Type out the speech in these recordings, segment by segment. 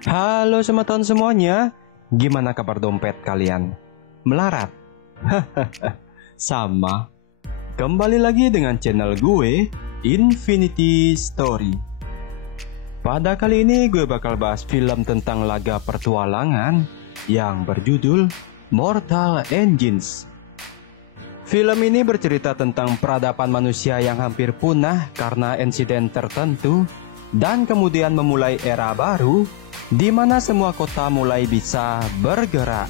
Halo teman-teman semuanya, gimana kabar dompet kalian? Melarat? Sama. Kembali lagi dengan channel gue, Infinity Story. Pada kali ini gue bakal bahas film tentang laga pertualangan yang berjudul Mortal Engines. Film ini bercerita tentang peradaban manusia yang hampir punah karena insiden tertentu dan kemudian memulai era baru di mana semua kota mulai bisa bergerak.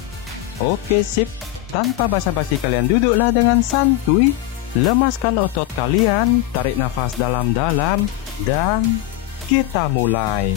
Oke sip, tanpa basa-basi kalian duduklah dengan santuy, lemaskan otot kalian, tarik nafas dalam-dalam, dan kita mulai.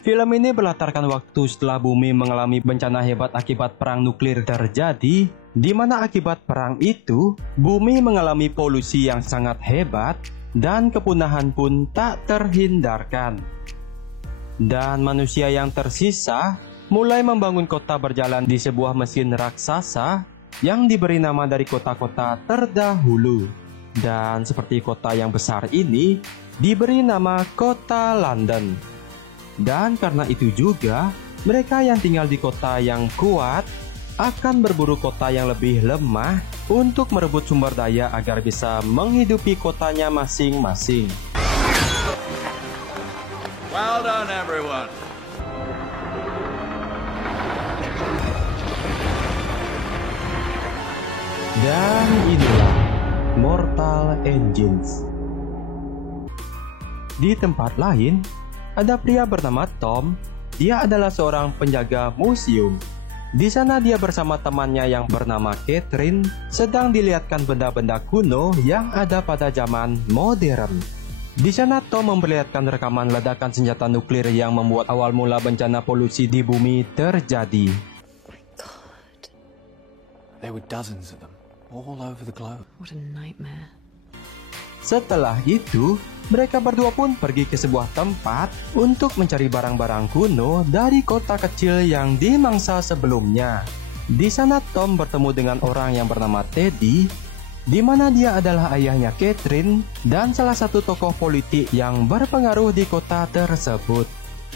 Film ini berlatarkan waktu setelah bumi mengalami bencana hebat akibat perang nuklir terjadi, di mana akibat perang itu, bumi mengalami polusi yang sangat hebat dan kepunahan pun tak terhindarkan. Dan manusia yang tersisa mulai membangun kota berjalan di sebuah mesin raksasa yang diberi nama dari kota-kota terdahulu. Dan seperti kota yang besar ini, diberi nama kota London. Dan karena itu juga, mereka yang tinggal di kota yang kuat akan berburu kota yang lebih lemah untuk merebut sumber daya agar bisa menghidupi kotanya masing-masing. Well done, everyone. Dan inilah Mortal Engines. Di tempat lain, ada pria bernama Tom. Dia adalah seorang penjaga museum. Di sana dia bersama temannya yang bernama Catherine sedang dilihatkan benda-benda kuno yang ada pada zaman modern. Di sana Tom memperlihatkan rekaman ledakan senjata nuklir yang membuat awal mula bencana polusi di bumi terjadi. God, There were dozens of them, all over the globe. what a nightmare. Setelah itu, mereka berdua pun pergi ke sebuah tempat untuk mencari barang-barang kuno dari kota kecil yang dimangsa sebelumnya. Di sana Tom bertemu dengan orang yang bernama Teddy, di mana dia adalah ayahnya Catherine dan salah satu tokoh politik yang berpengaruh di kota tersebut.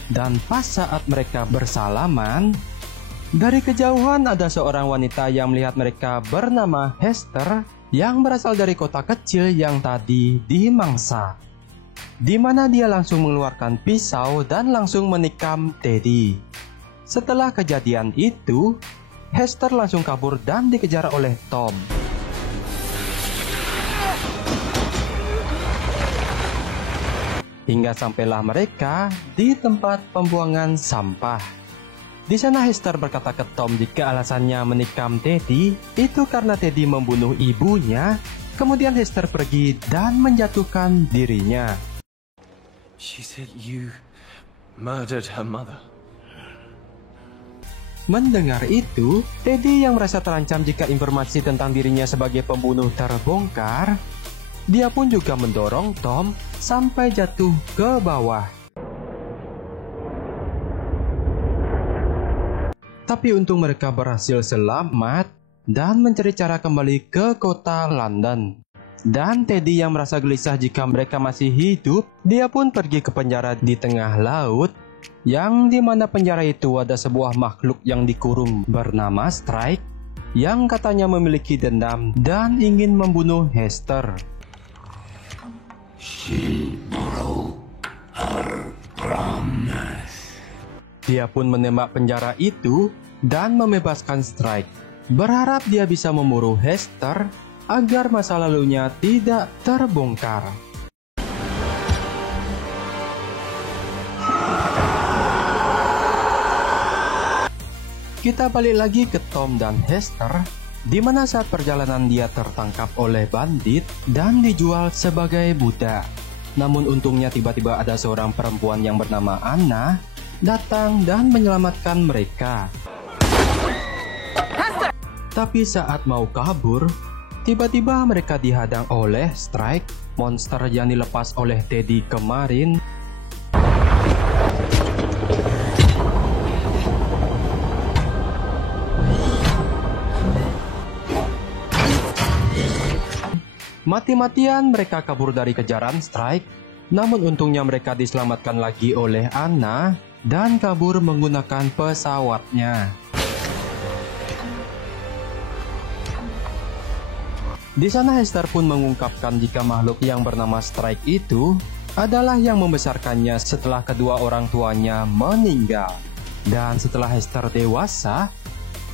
Dan pas saat mereka bersalaman, dari kejauhan ada seorang wanita yang melihat mereka bernama Hester yang berasal dari kota kecil yang tadi dimangsa, di mana dia langsung mengeluarkan pisau dan langsung menikam Teddy. Setelah kejadian itu, Hester langsung kabur dan dikejar oleh Tom. Hingga sampailah mereka di tempat pembuangan sampah. Di sana Hester berkata ke Tom jika alasannya menikam Teddy itu karena Teddy membunuh ibunya. Kemudian Hester pergi dan menjatuhkan dirinya. She said you murdered her mother. Mendengar itu, Teddy yang merasa terancam jika informasi tentang dirinya sebagai pembunuh terbongkar, dia pun juga mendorong Tom sampai jatuh ke bawah. Tapi untung mereka berhasil selamat dan mencari cara kembali ke kota London. Dan Teddy yang merasa gelisah jika mereka masih hidup, dia pun pergi ke penjara di tengah laut, yang dimana penjara itu ada sebuah makhluk yang dikurung bernama Strike, yang katanya memiliki dendam dan ingin membunuh Hester. She broke her promise. Dia pun menembak penjara itu dan membebaskan Strike, berharap dia bisa memburu Hester agar masa lalunya tidak terbongkar. Kita balik lagi ke Tom dan Hester, di mana saat perjalanan dia tertangkap oleh bandit dan dijual sebagai budak. Namun untungnya tiba-tiba ada seorang perempuan yang bernama Anna datang dan menyelamatkan mereka. Tapi saat mau kabur, Tiba-tiba mereka dihadang oleh Strike, monster yang dilepas oleh Teddy kemarin. Mati-matian mereka kabur dari kejaran Strike, namun untungnya mereka diselamatkan lagi oleh Anna dan kabur menggunakan pesawatnya. Di sana Hester pun mengungkapkan jika makhluk yang bernama Strike itu adalah yang membesarkannya setelah kedua orang tuanya meninggal. Dan setelah Hester dewasa,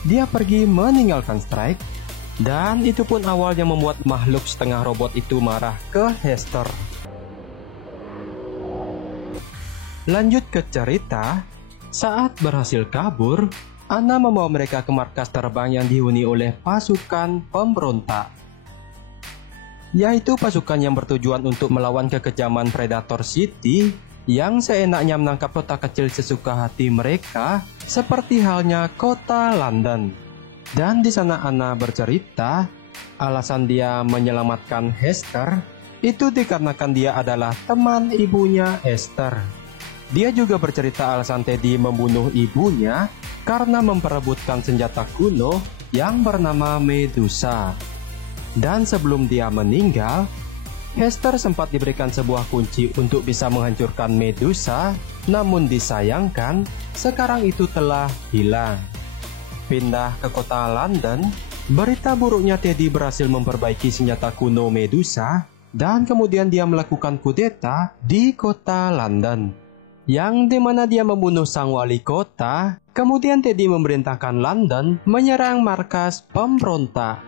dia pergi meninggalkan Strike. Dan itu pun awal yang membuat makhluk setengah robot itu marah ke Hester. Lanjut ke cerita, saat berhasil kabur, Anna membawa mereka ke markas terbang yang dihuni oleh pasukan pemberontak, yaitu pasukan yang bertujuan untuk melawan kekejaman Predator City yang seenaknya menangkap kota kecil sesuka hati mereka, seperti halnya kota London. Dan di sana Anna bercerita, alasan dia menyelamatkan Hester itu dikarenakan dia adalah teman ibunya Hester. Dia juga bercerita alasan Teddy membunuh ibunya karena memperebutkan senjata kuno yang bernama Medusa. Dan sebelum dia meninggal, Hester sempat diberikan sebuah kunci untuk bisa menghancurkan Medusa, namun disayangkan sekarang itu telah hilang. Pindah ke kota London, berita buruknya Teddy berhasil memperbaiki senjata kuno Medusa dan kemudian dia melakukan kudeta di kota London, yang dimana dia membunuh sang wali kota. Kemudian Teddy memerintahkan London menyerang markas pemberontak.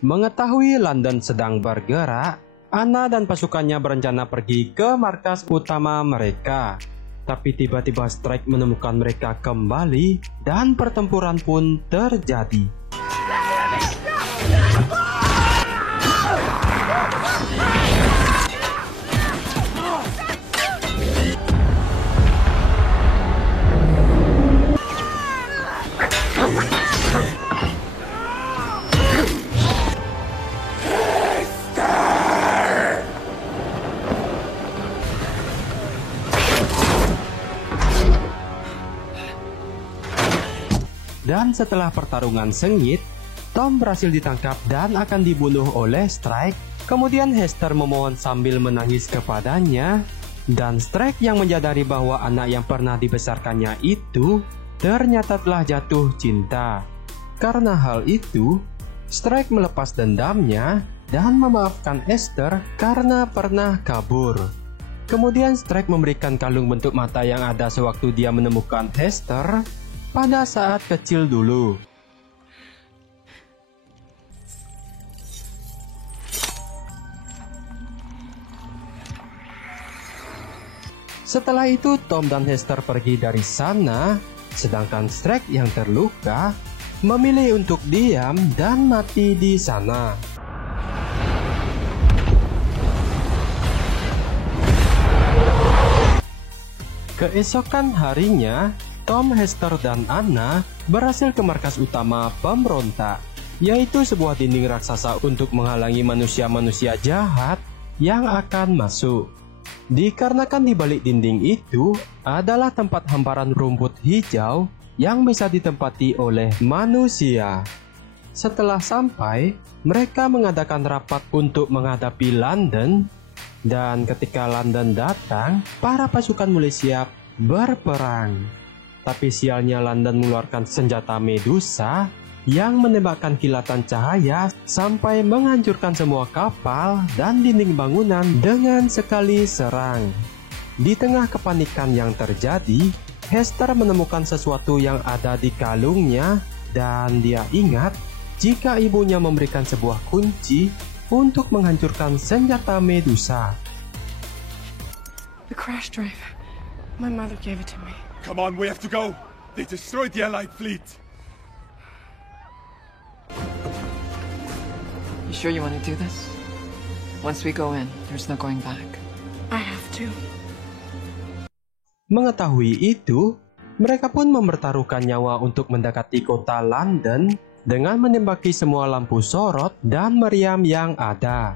Mengetahui London sedang bergerak, Anna dan pasukannya berencana pergi ke markas utama mereka. Tapi tiba-tiba Strike menemukan mereka kembali dan pertempuran pun terjadi. Dan setelah pertarungan sengit, Tom berhasil ditangkap dan akan dibunuh oleh Strike. Kemudian Hester memohon sambil menangis kepadanya, dan Strike yang menyadari bahwa anak yang pernah dibesarkannya itu ternyata telah jatuh cinta. Karena hal itu, Strike melepas dendamnya dan memaafkan Hester karena pernah kabur. Kemudian Strike memberikan kalung bentuk mata yang ada sewaktu dia menemukan Hester pada saat kecil dulu. Setelah itu Tom dan Hester pergi dari sana, sedangkan Strike yang terluka memilih untuk diam dan mati di sana. Keesokan harinya, Tom, Hester, dan Anna berhasil ke markas utama pemberontak, yaitu sebuah dinding raksasa untuk menghalangi manusia-manusia jahat yang akan masuk. Dikarenakan di balik dinding itu adalah tempat hamparan rumput hijau yang bisa ditempati oleh manusia. Setelah sampai, mereka mengadakan rapat untuk menghadapi London, dan ketika London datang, para pasukan mulai siap berperang. Tapi sialnya London mengeluarkan senjata Medusa yang menembakkan kilatan cahaya sampai menghancurkan semua kapal dan dinding bangunan dengan sekali serang. Di tengah kepanikan yang terjadi, Hester menemukan sesuatu yang ada di kalungnya dan dia ingat jika ibunya memberikan sebuah kunci untuk menghancurkan senjata Medusa. The crash drive. My mother gave it to me. Come on, we have to go. They destroyed the Allied fleet. You sure you want to do this? Once we go in, there's no going back. I have to. Mengetahui itu, mereka pun mempertaruhkan nyawa untuk mendekati kota London dengan menembaki semua lampu sorot dan meriam yang ada.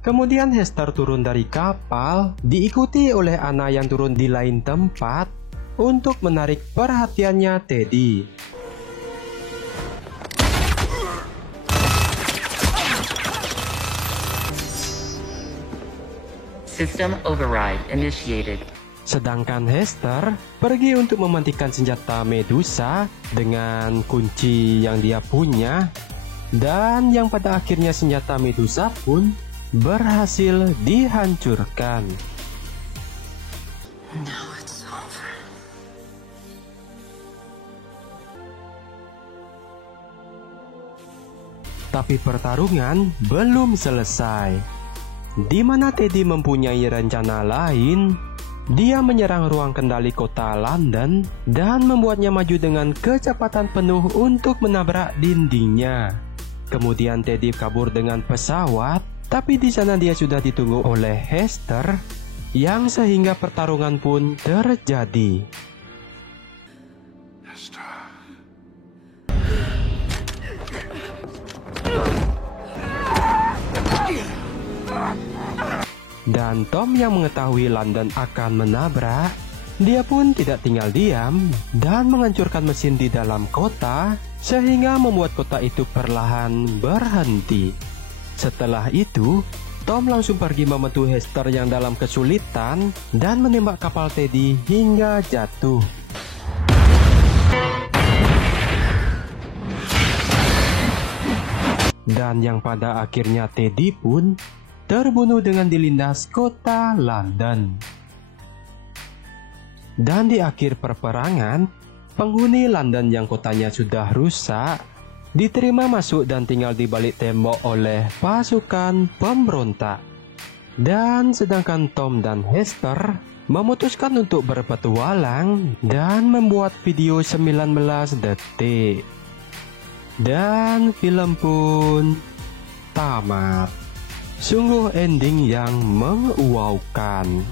Kemudian Hester turun dari kapal, diikuti oleh Anna yang turun di lain tempat untuk menarik perhatiannya Teddy. System override initiated. Sedangkan Hester pergi untuk mematikan senjata Medusa dengan kunci yang dia punya, dan yang pada akhirnya senjata Medusa pun berhasil dihancurkan. Now it's over. Tapi pertarungan belum selesai, di mana Teddy mempunyai rencana lain. Dia menyerang ruang kendali kota London dan membuatnya maju dengan kecepatan penuh untuk menabrak dindingnya. Kemudian Teddy kabur dengan pesawat, tapi di sana dia sudah ditunggu oleh Hester, yang sehingga pertarungan pun terjadi. Dan Tom yang mengetahui London akan menabrak, dia pun tidak tinggal diam dan menghancurkan mesin di dalam kota, sehingga membuat kota itu perlahan berhenti. Setelah itu, Tom langsung pergi membantu Hester yang dalam kesulitan dan menembak kapal Teddy hingga jatuh. Dan yang pada akhirnya Teddy pun terbunuh dengan dilindas kota London. Dan di akhir perperangan, penghuni London yang kotanya sudah rusak diterima masuk dan tinggal di balik tembok oleh pasukan pemberontak. Dan sedangkan Tom dan Hester memutuskan untuk berpetualang dan membuat video 19 detik. Dan film pun tamat. Sungguh ending yang mengewaukan.